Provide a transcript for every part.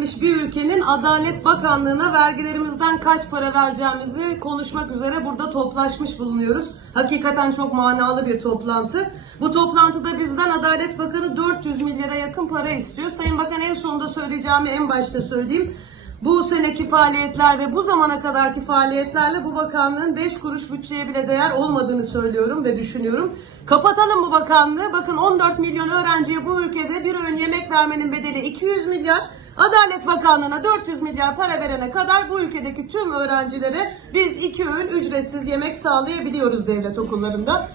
gelmiş bir ülkenin Adalet Bakanlığı'na vergilerimizden kaç para vereceğimizi konuşmak üzere burada toplaşmış bulunuyoruz. Hakikaten çok manalı bir toplantı. Bu toplantıda bizden Adalet Bakanı 400 milyara yakın para istiyor. Sayın Bakan en sonunda söyleyeceğimi en başta söyleyeyim. Bu seneki faaliyetler ve bu zamana kadarki faaliyetlerle bu bakanlığın 5 kuruş bütçeye bile değer olmadığını söylüyorum ve düşünüyorum. Kapatalım bu bakanlığı. Bakın 14 milyon öğrenciye bu ülkede bir öğün yemek vermenin bedeli 200 milyar. Adalet Bakanlığı'na 400 milyar para verene kadar bu ülkedeki tüm öğrencilere biz iki öğün ücretsiz yemek sağlayabiliyoruz devlet okullarında.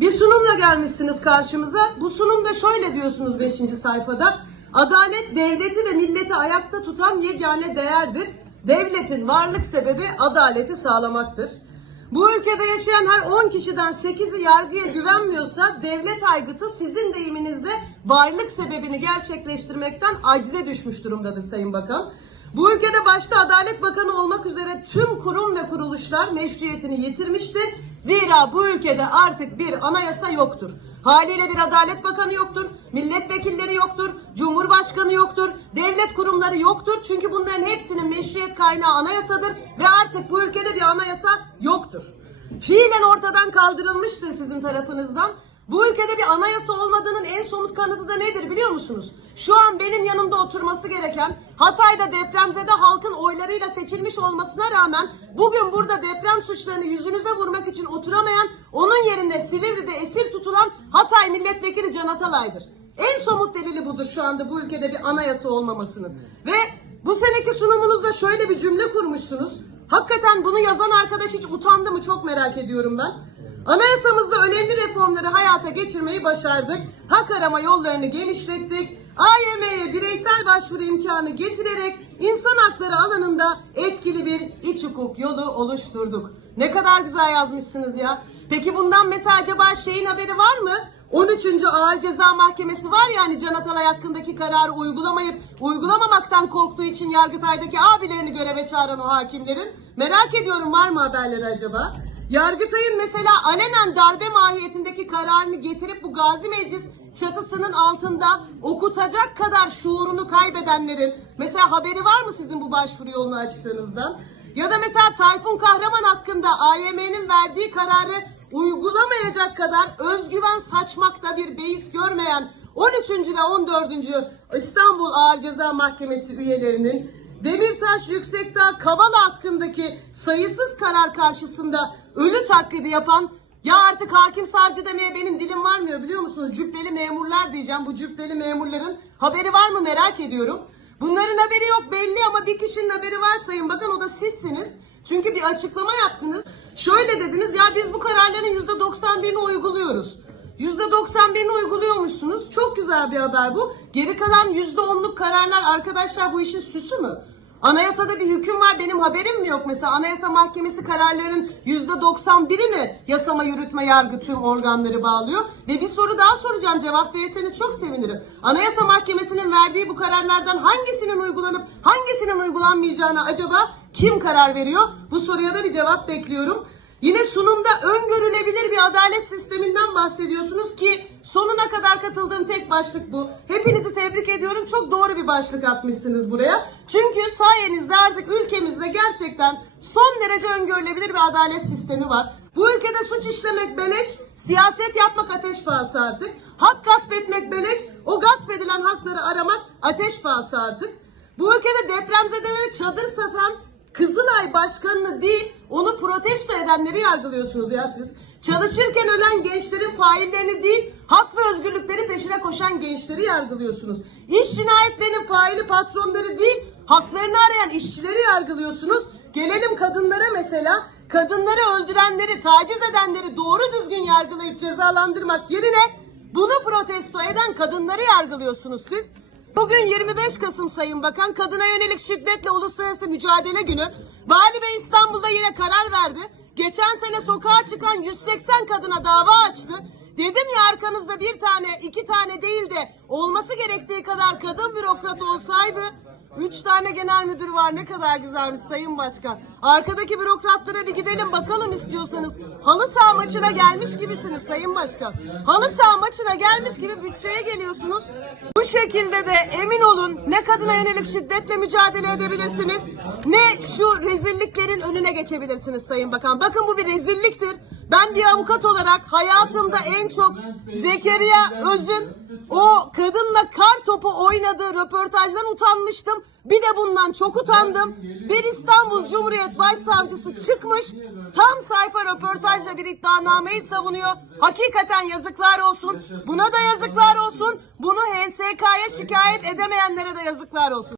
Bir sunumla gelmişsiniz karşımıza. Bu sunumda şöyle diyorsunuz 5. sayfada. Adalet devleti ve milleti ayakta tutan yegane değerdir. Devletin varlık sebebi adaleti sağlamaktır. Bu ülkede yaşayan her 10 kişiden 8'i yargıya güvenmiyorsa devlet aygıtı sizin deyiminizle varlık sebebini gerçekleştirmekten acize düşmüş durumdadır Sayın Bakan. Bu ülkede başta Adalet Bakanı olmak üzere tüm kurum ve kuruluşlar meşruiyetini yitirmiştir. Zira bu ülkede artık bir anayasa yoktur. Haliyle bir Adalet Bakanı yoktur, milletvekilleri yoktur, Cumhurbaşkanı yoktur, devlet kurumları yoktur. Çünkü bunların hepsinin meşruiyet kaynağı anayasadır ve artık bu ülkede bir anayasa yoktur. Fiilen ortadan kaldırılmıştır sizin tarafınızdan. Bu ülkede bir anayasa olmadığının en somut kanıtı da nedir biliyor musunuz? Şu an benim yanımda oturması gereken Hatay'da depremzede halkın oylarıyla seçilmiş olmasına rağmen bugün burada deprem suçlarını yüzünüze vurmak için oturamayan onun yerine Silivri'de esir tutulan Hatay milletvekili Can Atalay'dır. En somut delili budur şu anda bu ülkede bir anayasa olmamasının. Ve bu seneki sunumunuzda şöyle bir cümle kurmuşsunuz. Hakikaten bunu yazan arkadaş hiç utandı mı çok merak ediyorum ben. Anayasamızda önemli reformları hayata geçirmeyi başardık. Hak arama yollarını genişlettik. AYM'ye bireysel başvuru imkanı getirerek insan hakları alanında etkili bir iç hukuk yolu oluşturduk. Ne kadar güzel yazmışsınız ya. Peki bundan mesela acaba şeyin haberi var mı? 13. Ağır Ceza Mahkemesi var ya hani Can Atalay hakkındaki kararı uygulamayıp uygulamamaktan korktuğu için Yargıtay'daki abilerini göreve çağıran o hakimlerin. Merak ediyorum var mı haberleri acaba? Yargıtay'ın mesela alenen darbe mahiyetindeki kararını getirip bu Gazi Meclis çatısının altında okutacak kadar şuurunu kaybedenlerin mesela haberi var mı sizin bu başvuru yolunu açtığınızdan? Ya da mesela Tayfun Kahraman hakkında AYM'nin verdiği kararı uygulamayacak kadar özgüven saçmakta bir beis görmeyen 13. ve 14. İstanbul Ağır Ceza Mahkemesi üyelerinin Demirtaş Yüksekdağ Kavala hakkındaki sayısız karar karşısında ölü taklidi yapan ya artık hakim savcı demeye benim dilim varmıyor biliyor musunuz? Cübbeli memurlar diyeceğim. Bu cübbeli memurların haberi var mı merak ediyorum. Bunların haberi yok belli ama bir kişinin haberi var sayın bakın o da sizsiniz. Çünkü bir açıklama yaptınız. Şöyle dediniz ya biz bu kararların %91'ini uyguluyoruz. %91'ini uyguluyormuşsunuz. Çok güzel bir haber bu. Geri kalan %10'luk kararlar arkadaşlar bu işin süsü mü? Anayasada bir hüküm var benim haberim mi yok? Mesela Anayasa Mahkemesi kararlarının %91'i mi yasama, yürütme, yargı tüm organları bağlıyor? Ve bir soru daha soracağım cevap verirseniz çok sevinirim. Anayasa Mahkemesi'nin verdiği bu kararlardan hangisinin uygulanıp hangisinin uygulanmayacağına acaba kim karar veriyor? Bu soruya da bir cevap bekliyorum. Yine sunumda bir adalet sisteminden bahsediyorsunuz ki sonuna kadar katıldığım tek başlık bu. Hepinizi tebrik ediyorum. Çok doğru bir başlık atmışsınız buraya. Çünkü sayenizde artık ülkemizde gerçekten son derece öngörülebilir bir adalet sistemi var. Bu ülkede suç işlemek beleş, siyaset yapmak ateş pahası artık. Hak gasp etmek beleş, o gasp edilen hakları aramak ateş pahası artık. Bu ülkede depremzedelere çadır satan Kızılay Başkanı'nı değil, onu protesto edenleri yargılıyorsunuz ya siz. Çalışırken ölen gençlerin faillerini değil, hak ve özgürlükleri peşine koşan gençleri yargılıyorsunuz. İş cinayetlerinin faili patronları değil, haklarını arayan işçileri yargılıyorsunuz. Gelelim kadınlara mesela. Kadınları öldürenleri, taciz edenleri doğru düzgün yargılayıp cezalandırmak yerine bunu protesto eden kadınları yargılıyorsunuz siz. Bugün 25 Kasım Sayın Bakan Kadına Yönelik Şiddetle Uluslararası Mücadele Günü. Vali Bey İstanbul'da yine karar verdi. Geçen sene sokağa çıkan 180 kadına dava açtı. Dedim ya arkanızda bir tane, iki tane değil de olması gerektiği kadar kadın bürokrat olsaydı Üç tane genel müdür var. Ne kadar güzelmiş Sayın Başkan. Arkadaki bürokratlara bir gidelim bakalım istiyorsanız. Halı saha maçına gelmiş gibisiniz Sayın Başkan. Halı saha maçına gelmiş gibi bütçeye geliyorsunuz. Bu şekilde de emin olun ne kadına yönelik şiddetle mücadele edebilirsiniz ne şu rezilliklerin önüne geçebilirsiniz Sayın Bakan. Bakın bu bir rezilliktir. Ben bir avukat olarak hayatımda en çok Zekeriya Öz'ün o kadınla kar topu oynadığı röportajdan utanmıştım. Bir de bundan çok utandım. Bir İstanbul Cumhuriyet Başsavcısı çıkmış tam sayfa röportajla bir iddianameyi savunuyor. Hakikaten yazıklar olsun. Buna da yazıklar olsun. Bunu HSK'ya şikayet edemeyenlere de yazıklar olsun.